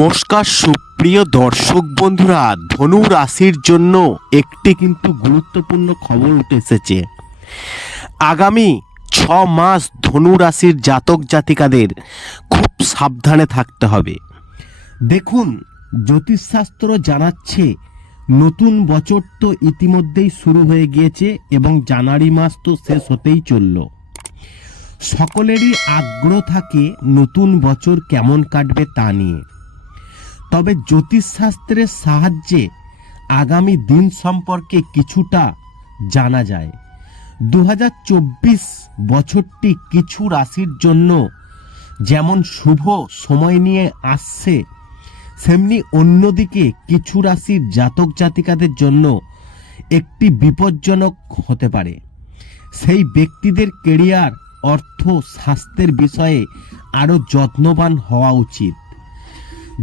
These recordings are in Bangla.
নমস্কার সুপ্রিয় দর্শক বন্ধুরা, ধনু রাশির জন্য একটি কিন্তু গুরুত্বপূর্ণ খবর উঠে এসেছে। আগামী ছ মাস ধনু রাশির জাতক জাতিকাদের খুব সাবধানে থাকতে হবে। দেখুন, জ্যোতিষশাস্ত্র জানাচ্ছে নতুন বছর তো ইতিমধ্যেই শুরু হয়ে গিয়েছে এবং জানুয়ারি মাস তো শেষ হতেই চলল। সকলেরই আগ্রহ থাকে নতুন বছর কেমন কাটবে তা নিয়ে। তবে জ্যোতিষশাস্ত্রের সাহায্যে আগামী দিন সম্পর্কে কিছুটা জানা যায়। দু হাজার চব্বিশ বছরটি কিছু রাশির জন্য যেমন শুভ সময় নিয়ে আসছে, সেমনি অন্যদিকে কিছু রাশির জাতক জাতিকাদের জন্য একটি বিপজ্জনক হতে পারে। সেই ব্যক্তিদের কেরিয়ার, অর্থ, স্বাস্থ্যের বিষয়ে আরও যত্নবান হওয়া উচিত।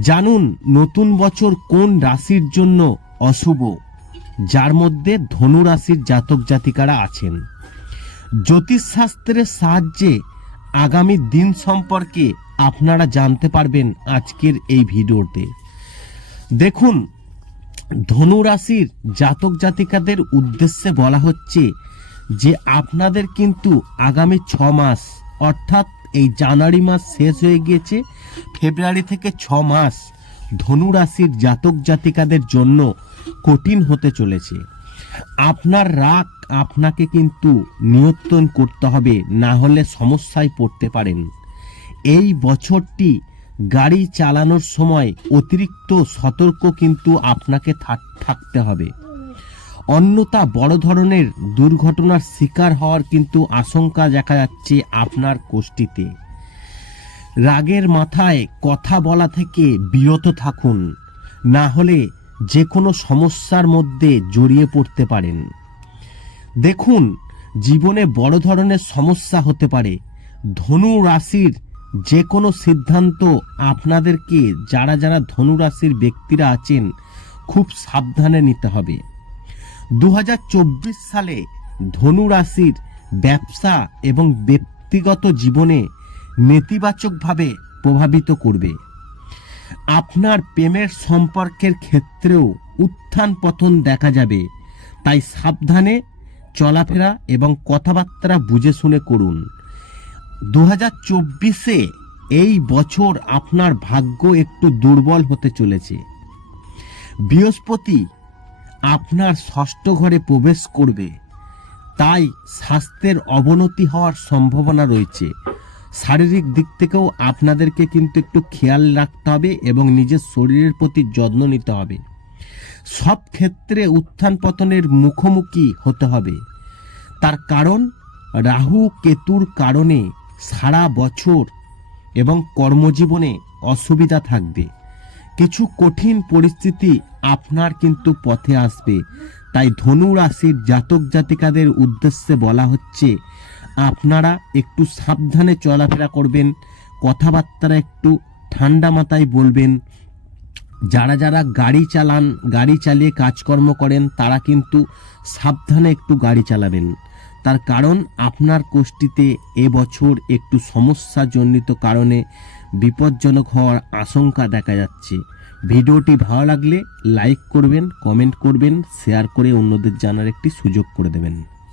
জানুন নতুন বছর কোন রাশির জন্য অশুভ, যার মধ্যে ধনু রাশির জাতক জাতিকারা আছেন। জ্যোতিষশাস্ত্রের সাহায্যে আগামী দিন সম্পর্কে আপনারা জানতে পারবেন আজকের এই ভিডিওতে। দেখুন ধনু রাশির জাতক জাতিকাদের উদ্দেশ্যে বলা হচ্ছে যে আপনাদের কিন্তু আগামী ছ মাস, অর্থাৎ এই জানুয়ারি মাস শেষ হয়ে গিয়েছে ফেব্রুয়ারি থেকে ছ মাস ধনু রাশির জাতক জাতিকাদের জন্য কঠিন হতে চলেছে। আপনার রাগ আপনাকে কিন্তু নিয়ন্ত্রণ করতে হবে, না হলে সমস্যায় পড়তে পারেন। এই বছরটি গাড়ি চালানোর সময় অতিরিক্ত সতর্ক কিন্তু আপনাকে থাক- থাকতে হবে। অন্যতা বড় ধরনের দুর্ঘটনার শিকার হওয়ার কিন্তু আশঙ্কা দেখা যাচ্ছে আপনার কোষ্ঠীতে। রাগের মাথায় কথা বলা থেকে বিরত থাকুন। না হলে যে কোনো সমস্যার মধ্যে জড়িয়ে পড়তে পারেন। দেখুন, জীবনে বড় ধরনের সমস্যা হতে পারে। ধনু রাশির যে কোনো সিদ্ধান্ত আপনাদেরকে যারা যারা ধনু রাশির ব্যক্তিরা আছেন, খুব সাবধানে নিতে হবে। দু হাজার চব্বিশ সালে ধনু রাশির ব্যবসা এবং ব্যক্তিগত জীবনে নেতিবাচকভাবে প্রভাবিত করবে। আপনার প্রেমের সম্পর্কের ক্ষেত্রেও উত্থান পতন দেখা যাবে। তাই সাবধানে চলাফেরা এবং কথাবার্তা বুঝে শুনে করুন। দু হাজার চব্বিশে এই বছর আপনার ভাগ্য একটু দুর্বল হতে চলেছে। বৃহস্পতি আপনার ষষ্ঠ ঘরে প্রবেশ করবে। তাই স্বাস্থ্যের অবনতি হওয়ার সম্ভাবনা রয়েছে। শারীরিক দিক থেকেও আপনাদেরকে কিন্তু একটু খেয়াল রাখতে হবে এবং নিজের শরীরের প্রতি যত্ন নিতে হবে। সব ক্ষেত্রে উত্থান পতনের মুখোমুখি হতে হবে। তার কারণ, রাহু কেতুর কারণে সারা বছর এবং কর্মজীবনে অসুবিধা থাকবে। কিছু কঠিন পরিস্থিতি আপনার কিন্তু পথে আসবে। তাই ধনু রাশির জাতক জাতিকাদের উদ্দেশ্যে বলা হচ্ছে আপনারা একটু সাবধানে চলাফেরা করবেন কথাবার্তা একটু ঠান্ডা মাথায় বলবেন। যারা যারা গাড়ি চালান, গাড়ি চালিয়ে কাজকর্ম করেন, তারা কিন্তু সাবধানে একটু গাড়ি চালাবেন। তার কারণ, আপনার কোষ্ঠীতে এবছর একটু সমস্যাজনিত কারণে বিপজ্জনক হওয়ার আশঙ্কা দেখা যাচ্ছে। ভিডিওটি ভালো লাগলে লাইক করবেন, কমেন্ট করবেন, শেয়ার করে অন্যদের জানার একটি সুযোগ করে দেবেন।